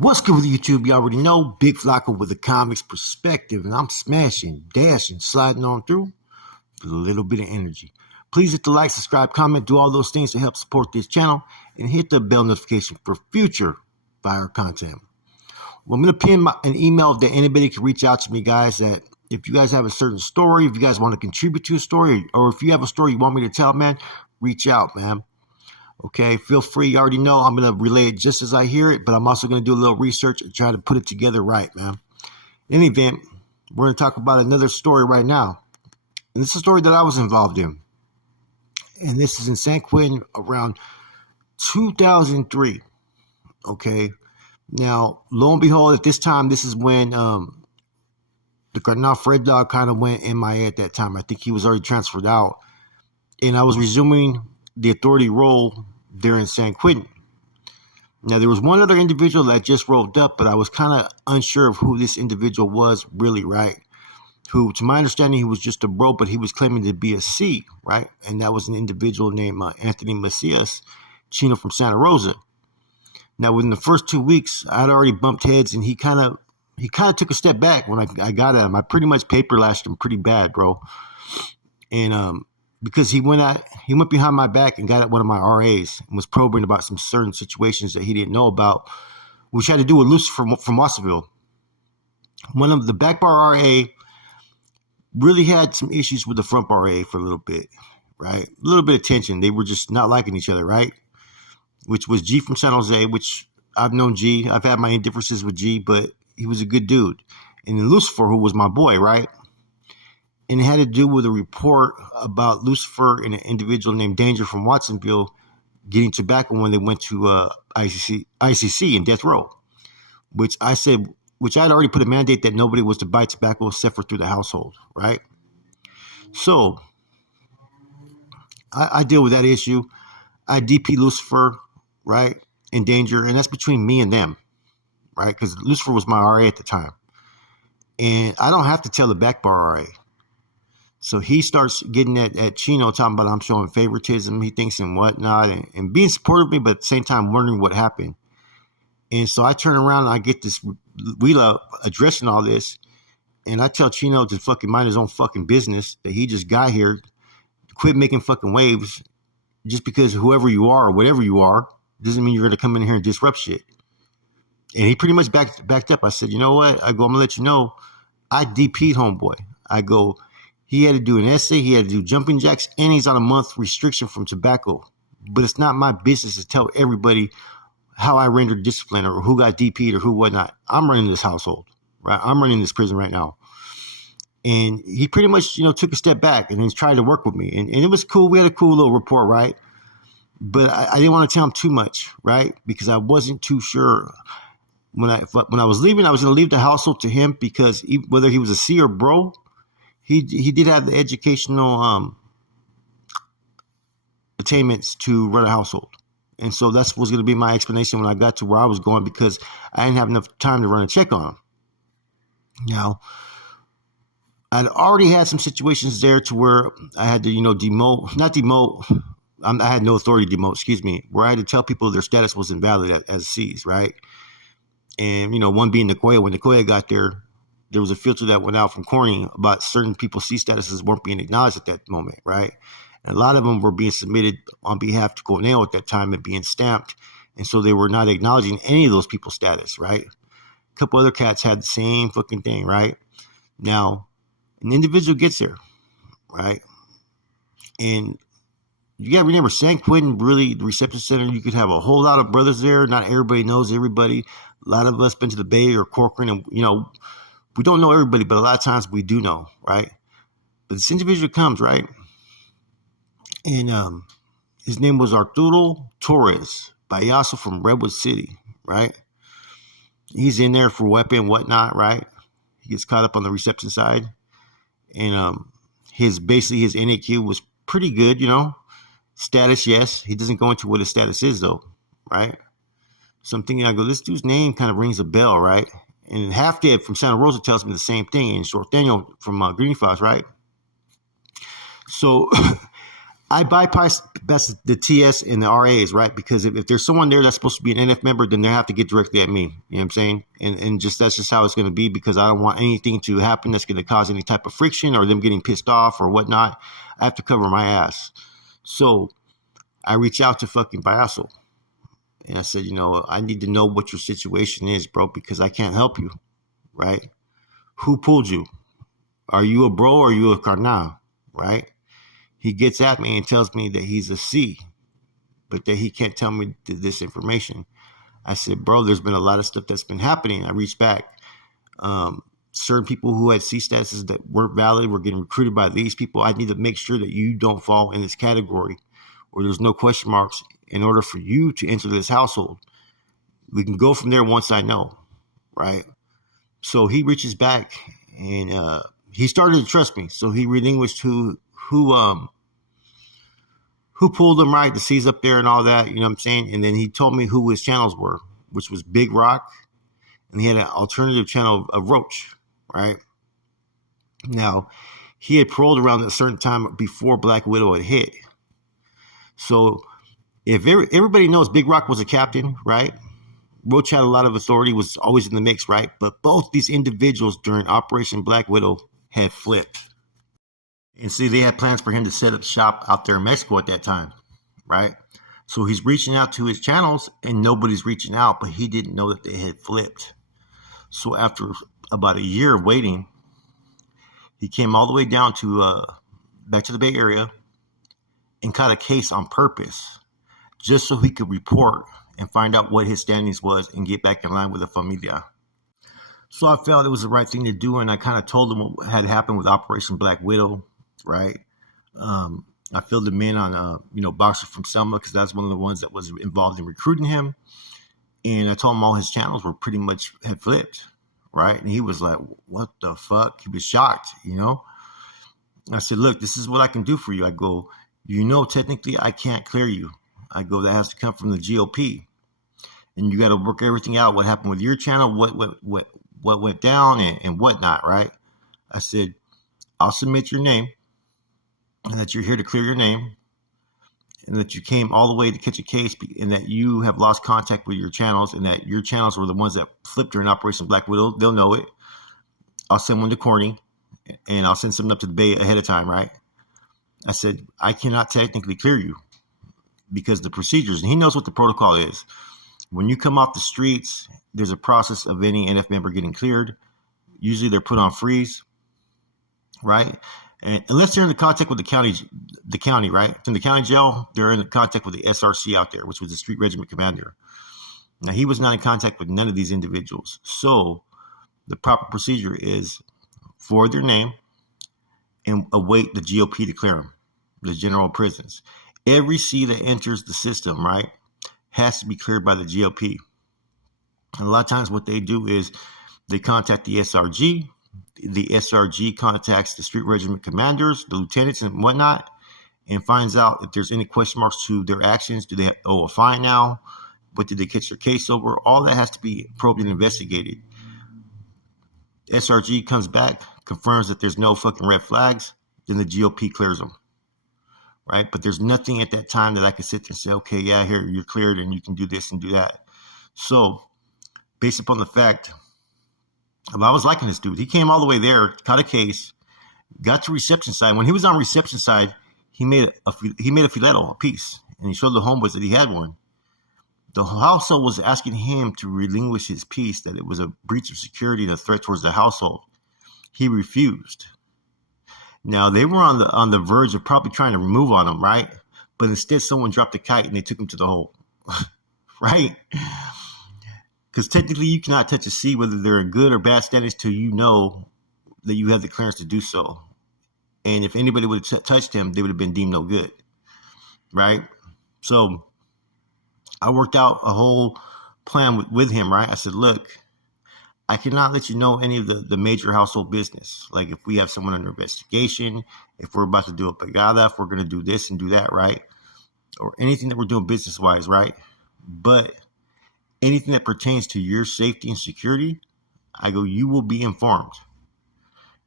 What's good with YouTube? You already know, Big Flocka with a comics perspective, and I'm smashing, dashing, sliding on through with a little bit of energy. Please hit the like, subscribe, comment, do all those things to help support this channel, and hit the bell notification for future fire content. Well, I'm going to pin an email that anybody can reach out to me, guys, that if you guys have a certain story, if you guys want to contribute to a story, or if you have a story you want me to tell, man, reach out, man. Okay, feel free. You already know I'm going to relay it just as I hear it, but I'm also going to do a little research and try to put it together right, man. In any event, we're going to talk about another story right now. And this is a story that I was involved in. And this is in San Quentin around 2003. Okay. Now, lo and behold, at this time, this is when the Cardinal Fred Dog kind of went MIA at that time. I think he was already transferred out. And I was resuming the authority role there in San Quentin. Now, there was one other individual that just rolled up, but I was kind of unsure of who this individual was really, right? Who, to my understanding, he was just a bro, but he was claiming to be a C, right? And that was an individual named Anthony Macias, Chino from Santa Rosa. Now, within the first 2 weeks, I had already bumped heads, and he kind of took a step back when I got at him. I pretty much paper lashed him pretty bad, bro. And because he went behind my back and got at one of my RAs and was probing about some certain situations that he didn't know about, which had to do with Lucifer from Wassaville. One of the back bar RA really had some issues with the front bar RA for a little bit, right? A little bit of tension. They were just not liking each other, right? Which was G from San Jose, which I've known G. I've had my indifferences with G, but he was a good dude. And then Lucifer, who was my boy, right? And it had to do with a report about Lucifer and an individual named Danger from Watsonville getting tobacco when they went to ICC in death row, which I'd already put a mandate that nobody was to buy tobacco except for through the household, right? So I deal with that issue. I DP Lucifer, right, and Danger, and that's between me and them, right? Because Lucifer was my RA at the time. And I don't have to tell the back bar RA. So he starts getting at Chino, talking about I'm showing favoritism, he thinks, and whatnot, and being supportive of me, but at the same time wondering what happened. And so I turn around and I get this Wheeler addressing all this, and I tell Chino to fucking mind his own fucking business, that he just got here, quit making fucking waves. Just because whoever you are or whatever you are doesn't mean you're going to come in here and disrupt shit. And he pretty much backed up. I said, you know what? I go, I'm going to let you know, I DP'd homeboy. I go, he had to do an essay, he had to do jumping jacks, and he's on a month restriction from tobacco. But it's not my business to tell everybody how I rendered discipline or who got DP'd or who whatnot. I'm running this household, right? I'm running this prison right now. And he pretty much, took a step back and he's trying to work with me. And it was cool. We had a cool little rapport, right? But I didn't want to tell him too much, right? Because I wasn't too sure. When I was leaving, I was going to leave the household to him because whether he was a C or bro, he did have the educational attainments to run a household. And so that was going to be my explanation when I got to where I was going, because I didn't have enough time to run a check on him. Now, I'd already had some situations there to where I had to, I had no authority to demote, where I had to tell people their status was invalid as C's, right? And, one being Nicoya. When Nicoya got there, there was a filter that went out from Corning about certain people's C statuses weren't being acknowledged at that moment, right? And a lot of them were being submitted on behalf to Cornell at that time and being stamped. And so they were not acknowledging any of those people's status, right? A couple other cats had the same fucking thing, right? Now, an individual gets there, right? And you got to remember, San Quentin, really, the reception center, you could have a whole lot of brothers there. Not everybody knows everybody. A lot of us been to the Bay or Corcoran, and, we don't know everybody, but a lot of times we do know, right? But this individual comes, right? And his name was Arturo Torres, Payaso from Redwood City, right? He's in there for weapon and whatnot, right? He gets caught up on the reception side. And his NAQ was pretty good, Status, yes. He doesn't go into what his status is, though, right? So I'm thinking, I go, this dude's name kind of rings a bell, right? And Half Dead from Santa Rosa tells me the same thing. And Short Daniel from Green Fox, right? So I bypass the TS and the RAs, right? Because if there's someone there that's supposed to be an NF member, then they have to get directly at me. You know what I'm saying? And just that's just how it's going to be, because I don't want anything to happen that's going to cause any type of friction or them getting pissed off or whatnot. I have to cover my ass. So I reach out to fucking Payaso. And I said, I need to know what your situation is, bro, because I can't help you, right? Who pulled you? Are you a bro or are you a carnal, right? He gets at me and tells me that he's a C, but that he can't tell me this information. I said, bro, there's been a lot of stuff that's been happening. I reached back. Certain people who had C statuses that weren't valid were getting recruited by these people. I need to make sure that you don't fall in this category, or there's no question marks in order for you to enter this household. We can go from there once I know, right? So he reaches back and he started to trust me. So he relinquished who pulled him, right? The C's up there and all that, you know what I'm saying? And then he told me who his channels were, which was Big Rock, and he had an alternative channel of Roach, right? Now, he had paroled around a certain time before Black Widow had hit. So if everybody knows Big Rock was a captain, right? Roach had a lot of authority, was always in the mix, right? But both these individuals during Operation Black Widow had flipped. And see, they had plans for him to set up shop out there in Mexico at that time, right? So he's reaching out to his channels and nobody's reaching out, but he didn't know that they had flipped. So after about a year of waiting, he came all the way down to back to the Bay Area and caught a case on purpose just so he could report and find out what his standings was and get back in line with the Familia. So I felt it was the right thing to do, and I kind of told him what had happened with Operation Black Widow, right? I filled him in on, Boxer from Selma, because that's one of the ones that was involved in recruiting him. And I told him all his channels were pretty much had flipped, right? And he was like, what the fuck? He was shocked, I said, look, this is what I can do for you. I go, technically I can't clear you. I go, that has to come from the GOP. And you got to work everything out, what happened with your channel, what went down and whatnot, right? I said, I'll submit your name and that you're here to clear your name and that you came all the way to catch a case and that you have lost contact with your channels and that your channels were the ones that flipped during Operation Black Widow. They'll know it. I'll send one to Corny and I'll send something up to the Bay ahead of time, right? I said, I cannot technically clear you because the procedures, and he knows what the protocol is. When you come off the streets, there's a process of any NF member getting cleared. Usually they're put on freeze, right? And unless they're in the contact with the county, right? In the county jail, they're in contact with the SRC out there, which was the street regiment commander. Now, he was not in contact with none of these individuals. So the proper procedure is forward their name and await the GOP to clear them, the general prisons. Every C that enters the system, right, has to be cleared by the GOP. And a lot of times what they do is they contact the SRG. The SRG contacts the street regiment commanders, the lieutenants and whatnot, and finds out if there's any question marks to their actions. Do they owe a fine now? What did they catch their case over? All that has to be probed and investigated. SRG comes back, confirms that there's no fucking red flags, then the GOP clears them. Right? But there's nothing at that time that I could sit there and say, okay, yeah, here, you're cleared and you can do this and do that. So based upon the fact of I was liking this dude, he came all the way there, caught a case, got to reception side. When he was on reception side, he made a filetto, a piece, and he showed the homeboys that he had one. The household was asking him to relinquish his piece, that it was a breach of security and a threat towards the household. He refused. Now, they were on the verge of probably trying to remove on him, right? But instead, someone dropped a kite and they took him to the hole, right? Because technically, you cannot touch a C, whether they're in good or bad status, till you know that you have the clearance to do so. And if anybody would have touched him, they would have been deemed no good, right? So I worked out a whole plan with him, right? I said, look, I cannot let you know any of the major household business. Like if we have someone under investigation, if we're about to do a pagada, if we're going to do this and do that, right? Or anything that we're doing business-wise, right? But anything that pertains to your safety and security, I go, you will be informed.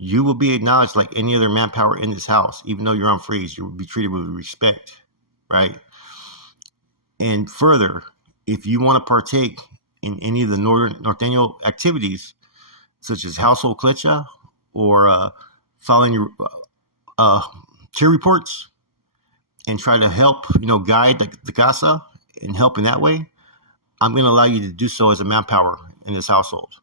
You will be acknowledged like any other manpower in this house. Even though you're on freeze, you will be treated with respect, right? And further, if you want to partake in any of the norteño activities, such as household klecha or following your uh, cheer reports and try to help, guide the casa and help in that way, I'm going to allow you to do so as a manpower in this household.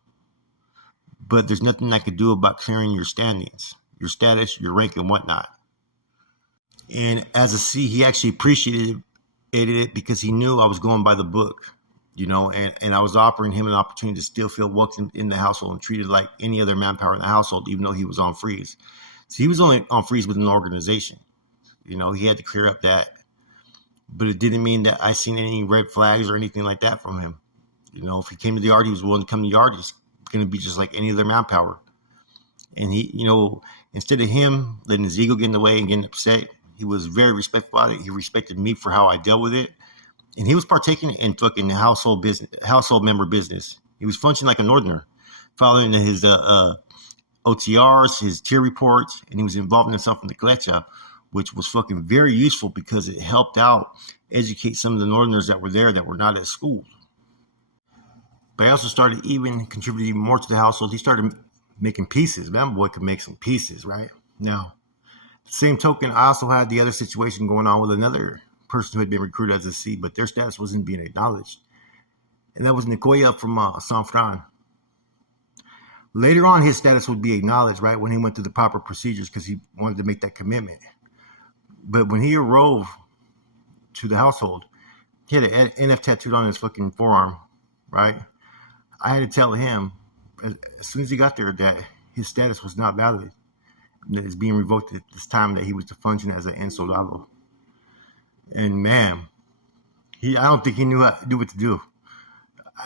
But there's nothing I could do about clearing your standings, your status, your rank, and whatnot. And as a C, he actually appreciated it because he knew I was going by the book, and I was offering him an opportunity to still feel welcome in the household and treated like any other manpower in the household, even though he was on freeze. So he was only on freeze within the organization. He had to clear up that. But it didn't mean that I seen any red flags or anything like that from him. If he came to the yard, he was willing to come to the yard. He's going to be just like any other manpower. And he, instead of him letting his ego get in the way and getting upset, he was very respectful about it. He respected me for how I dealt with it. And he was partaking in fucking household member business. He was functioning like a northerner, following his OTRs, his tier reports, and he was involving himself in the klecha, which was fucking very useful because it helped out educate some of the northerners that were there that were not at school. But I also started even contributing even more to the household. He started making pieces. That boy could make some pieces, right? Now, same token, I also had the other situation going on with another person who had been recruited as a C, but their status wasn't being acknowledged. And that was Nicoya from San Fran. Later on, his status would be acknowledged, right, when he went through the proper procedures because he wanted to make that commitment. But when he arrived to the household, he had an NF tattooed on his fucking forearm, right? I had to tell him as soon as he got there that his status was not valid, that it's being revoked at this time, that he was to function as an soldado. And man, I don't think he knew what to do.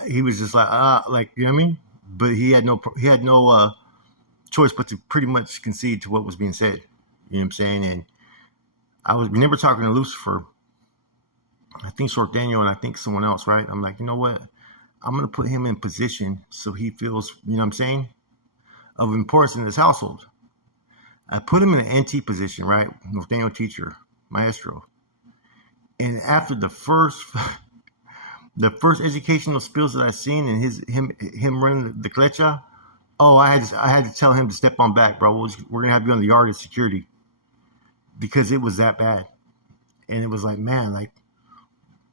He was just like, you know what I mean? But he had no choice but to pretty much concede to what was being said. You know what I'm saying? And I remember talking to Lucifer, I think Short Daniel, and I think someone else, right? I'm like, you know what? I'm going to put him in position so he feels, you know what I'm saying, of importance in his household. I put him in an NT position, right? Norteño teacher, maestro. And after the first educational spills that I seen and him running the klecha, I had to tell him to step on back, bro. We're gonna have you on the yard as security because it was that bad. And it was like, man, like,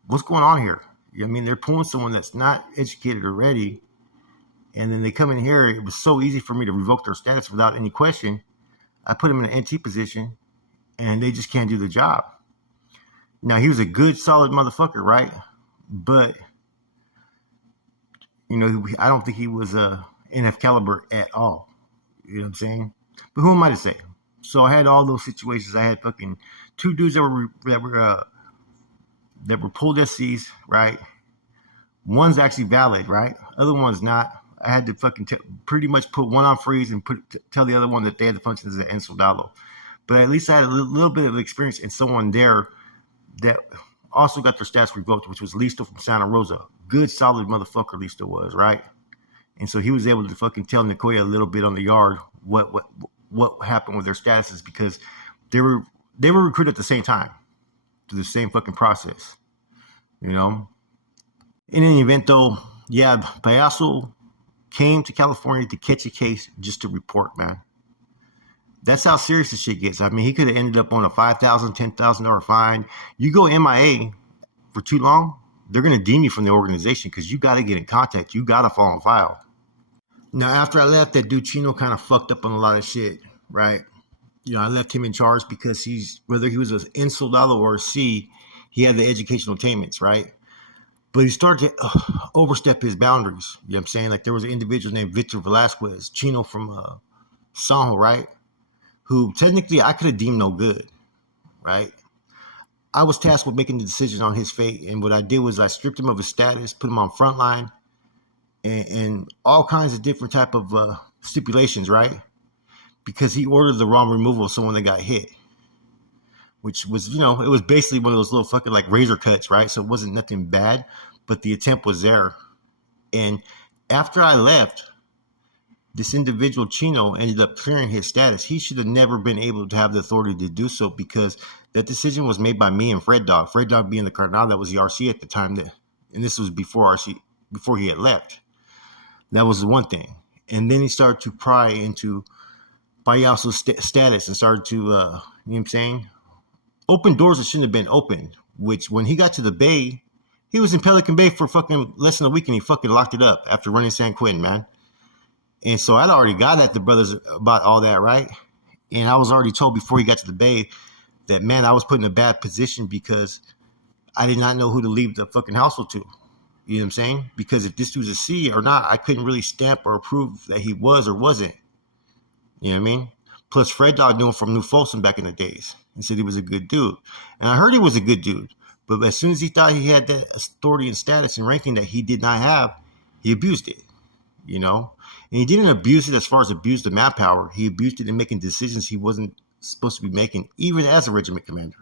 what's going on here? I mean, they're pulling someone that's not educated already, and then they come in here. It was so easy for me to revoke their status without any question. I put him in an NT position, and they just can't do the job. Now, he was a good, solid motherfucker, right? But, I don't think he was NF caliber at all. You know what I'm saying? But who am I to say? So I had all those situations. I had fucking two dudes that were pulled SCs, right? One's actually valid, right? Other one's not. I had to fucking pretty much put one on freeze and tell the other one that they had to function as an soldado. But at least I had a little bit of experience in someone there that also got their stats revoked, which was Listo from Santa Rosa. Good, solid motherfucker Listo was, right? And so he was able to fucking tell Nicoya a little bit on the yard what happened with their statuses because they were recruited at the same time through the same fucking process, In any event, though, yeah, Payaso came to California to catch a case just to report, man. That's how serious this shit gets. I mean, he could have ended up on a $5,000, $10,000 fine. You go MIA for too long, they're going to deem you from the organization because you got to get in contact. You got to fall on file. Now, after I left, that dude Chino kind of fucked up on a lot of shit, right? I left him in charge because whether he was an soldado or a C, he had the educational attainments, right? But he started to overstep his boundaries. You know what I'm saying? Like there was an individual named Victor Velasquez, Chino from Sanjo, right? Who technically I could have deemed no good, right? I was tasked with making the decision on his fate. And what I did was I stripped him of his status, put him on frontline, and all kinds of different type of stipulations, right? Because he ordered the wrong removal of someone that got hit. Which was, it was basically one of those little fucking like razor cuts, right? So it wasn't nothing bad, but the attempt was there. And after I left, this individual Chino ended up clearing his status. He should have never been able to have the authority to do so, because that decision was made by me and Fred Dog. Fred Dog being the Cardinal that was the RC at the time, and this was before he had left. That was the one thing. And then he started to pry into Payaso's status and started to, you know what I'm saying, open doors that shouldn't have been opened. Which, when he got to the Bay, he was in Pelican Bay for fucking less than a week, and he fucking locked it up after running San Quentin, man. And so I'd already got at the brothers about all that, right? And I was already told before he got to the Bay that, man, I was put in a bad position because I did not know who to leave the fucking household to. You know what I'm saying? Because if this was a C or not, I couldn't really stamp or approve that he was or wasn't. You know what I mean? Plus, Fred Dog knew him from New Folsom back in the days and said he was a good dude. And I heard he was a good dude. But as soon as he thought he had that authority and status and ranking that he did not have, he abused it. You know? And he didn't abuse it as far as abuse the manpower. He abused it in making decisions he wasn't supposed to be making, even as a regiment commander.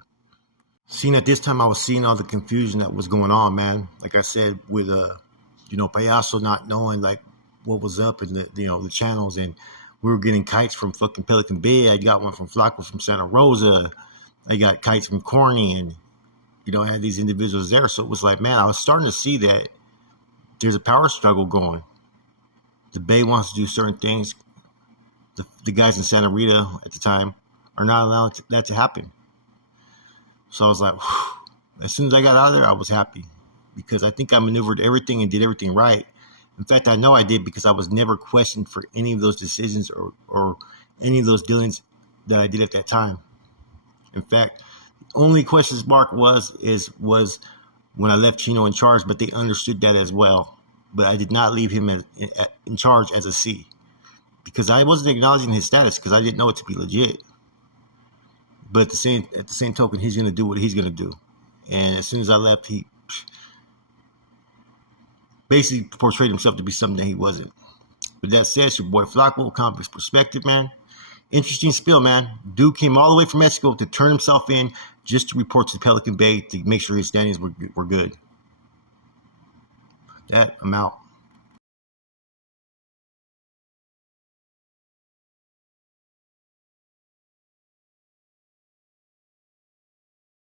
Seeing at this time, I was seeing all the confusion that was going on, man. Like I said, with Payaso not knowing like what was up in the channels, and we were getting kites from fucking Pelican Bay. I got one from Flaco from Santa Rosa. I got kites from Corny, and I had these individuals there. So it was like, man, I was starting to see that there's a power struggle going. The Bay wants to do certain things. The guys in Santa Rita at the time are not allowing that to happen. So I was like, whew. As soon as I got out of there, I was happy, because I think I maneuvered everything and did everything right. In fact, I know I did, because I was never questioned for any of those decisions or any of those dealings that I did at that time. In fact, the only questions mark was when I left Chino in charge, but they understood that as well. But I did not leave him in charge as a C, because I wasn't acknowledging his status, because I didn't know it to be legit. But at the same token, he's going to do what he's going to do. And as soon as I left, he basically portrayed himself to be something that he wasn't. With that said, it's your boy Flaco, Convict's Perspective, man. Interesting spill, man. Dude came all the way from Mexico to turn himself in just to report to Pelican Bay to make sure his standings were good. That, I'm out.